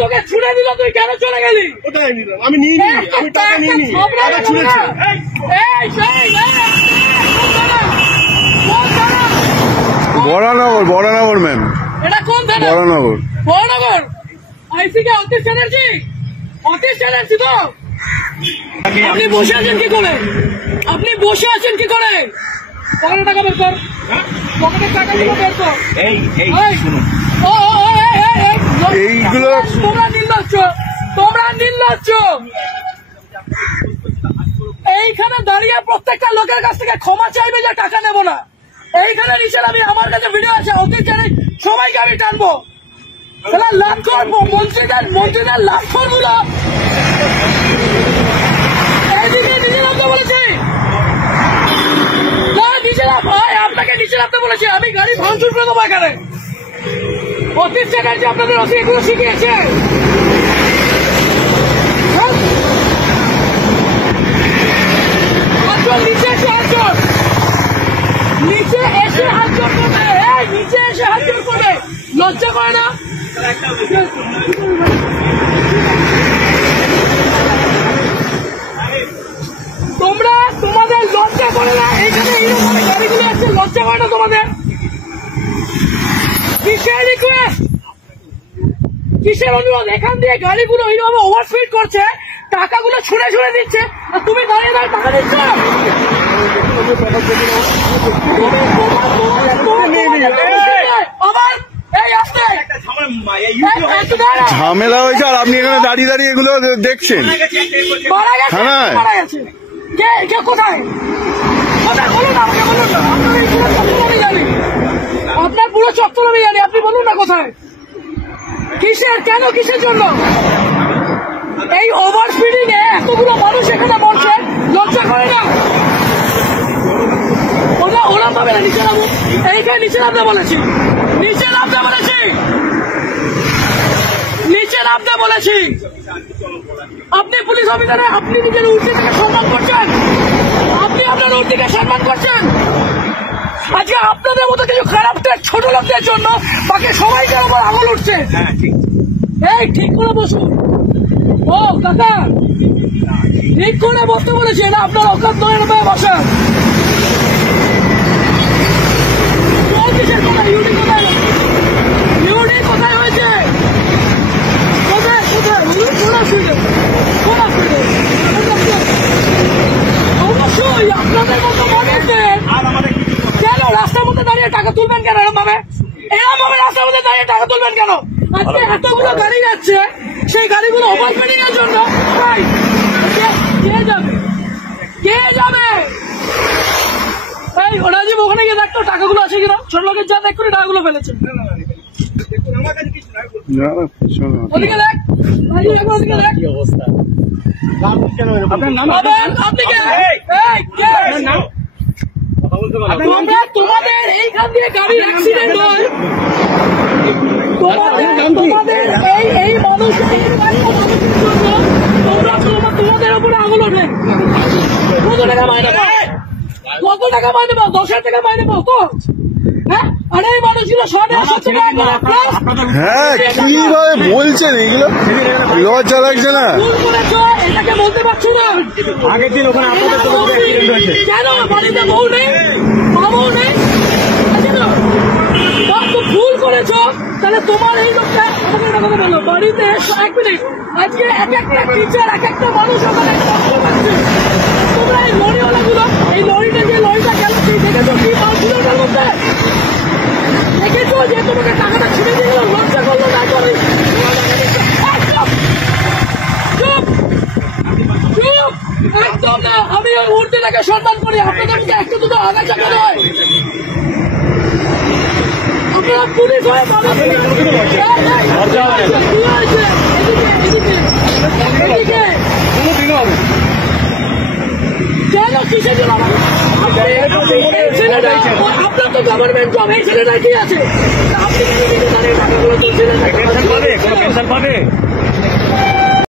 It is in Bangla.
তোকে ছুড়ে দিল, তুই কেন চলে গেলি? আমি নিয়ে আমি টাকা নিয়ে নি, টাকা ছুড়েছি। বড়নগর ম্যাম। এটা কোন থানা? বড়নগর আইসি কে অতীশ চ্যাটার্জি? অতীশ চ্যাটার্জি তো? আপনি বসে আছেন কি করে? আপনি বসে আছেন কি করে? পকেটে টাকা বের কর, পকেটে টাকা বের কর। এইগুলো তোমরা নির্লজ্জ। এইখানে দাঁড়িয়ে প্রত্যেকটা লোকের কাছ থেকে ক্ষমা চাইবে যে টাকা নেবো না। এইখানে নিচে আমি, আমার কাছে ভিডিও আছে, অতীত সবাইকে আমি টানবো। লাভ করবো মন্ত্রীদের লাভ করবো না। এইদিকে নিচে নামতে বলেছি, আপনাকে নিচে নামতে বলেছি। আমি গাড়ি ভাঙচুর করে দেবো এখানে। অতীত চ্যাটার্জি আপনাদের এগুলো শিখিয়েছে। নিচে এসে হাত জোর, নিচে এসে হাত জোর করবে, নিচে এসে হাত জোর করবে। লজ্জা করে না? তোমরা তোমাদের লজ্জা করে না? এখানে এইরকম গাড়িগুলো আছে, লজ্জা করে না তোমাদের? কিসের রিকোয়েস্ট, কিসের অনুরোধ? এখান দিয়ে গাড়িগুলো এইরকম ওভারস্পিড করছে, টাকাগুলো ছুঁড়ে ছুঁড়ে দিচ্ছে, আর তুমি দাঁড়িয়ে দাঁড়িয়ে টাকা দিচ্ছ। ঝামেলা হয়েছে আর আপনি এখানে দাঁড়িয়ে দাঁড়িয়ে এগুলো দেখছেন। কোথায় আপনার পুরো চত্বর আমি জানি, আপনি বলুন না কোথায়, কিসের, কেন, কিসের জন্য? এই ওভার স্পিডিং এ এতগুলো মানুষ এখানে বলছে, লজ্জা করে না? ওরা পাবে না। নিচে নামো, এইখানে নিচে নামতে বলেছি, নিচে নামতে বলেছি, নিচে নামতে বলেছি। আপনি পুলিশ অফিসারে, আপনি নিজের উর্দিকে সম্মান করছেন, আপনি আপনার উর্দিকে সম্মান করছেন। আজকে আপনাদের মতো কিছু খারাপ ছোট লোকদের জন্য বাকি সবাইকে আমার আঙুল উঠছে। এই ঠিক করে বসুন। ও কাকা, ঠিক করে বসতে বলেছি, এটা আপনার অকাত নয়, বসেন। কোথায় হয়েছে? কোথায় কোথায়? অবশ্যই আপনাদের মতো মানুষদের কেন রাস্তার মধ্যে দাঁড়িয়ে টাকা তুলবেন কেন? এরকম ভাবে রাস্তার মধ্যে দাঁড়িয়ে টাকা তুলবেন কেন? আজকে এতগুলো গাড়ি যাচ্ছে, সেই গাড়িগুলো ওভারস্পিডিং এর জন্য কে যাবে? কে যাবে? এই রাজীব, ওখানে গিয়ে দেখতো টাকাগুলো আছে কিনা। ছোট লোকের যা দেখ করে টাকাগুলো ফেলেছে। ওদিকে দেখ, ওদিকে দেখ কি অবস্থা। তোমাদের এইখান দিয়ে গাড়ির অ্যাক্সিডেন্ট হয়, তোমাদের এই মানুষ তোমাদের উপরে আঙুল ওঠে। কত টাকা মাইনে পাও? কত টাকা মাইনে পাও? 10,000 টাকা মাইনে পাও তো? হ্যাঁ, আর এই মানুষগুলো হ্যাঁ, কিভাবে বলছেন এইগুলো? লজ্জা লাগছে না? এটাকে বলতে পারছো না? আগের দিন ওখানে আপনাদের কেন বাড়িতে বউ নেই, বাবু নেই, ভুল করেছ, তাহলে তোমার এই লোকটা আমাকে কথা বলো। বাড়িতে 1 মিনিট, আজকে এক একটা টিচার, এক একটা মানুষ ওখানে কষ্ট পাচ্ছে। তোমরা এই লরিওয়ালা গুলো, এই লরিটা যে লরিটা গেল, দেখেছো কি মালগুলো ওটার মধ্যে? দেখেছো যে তোমাকে টাকাটা ছিঁড়ে দিয়ে গেল, লজ্জা করলো না? করি একদম না। আমি ওই উর্দিটাকে সম্মান করি, আপনাদেরকে একটু দুটো আগাছা কেন হয়? আপনারা পুলিশ হয়ে কেন, কিসের জন্য? আপনার তো গভর্নমেন্ট জব, এই ছেলেটা কি আছে? আপনি টাকাগুলো তুলছিলেন,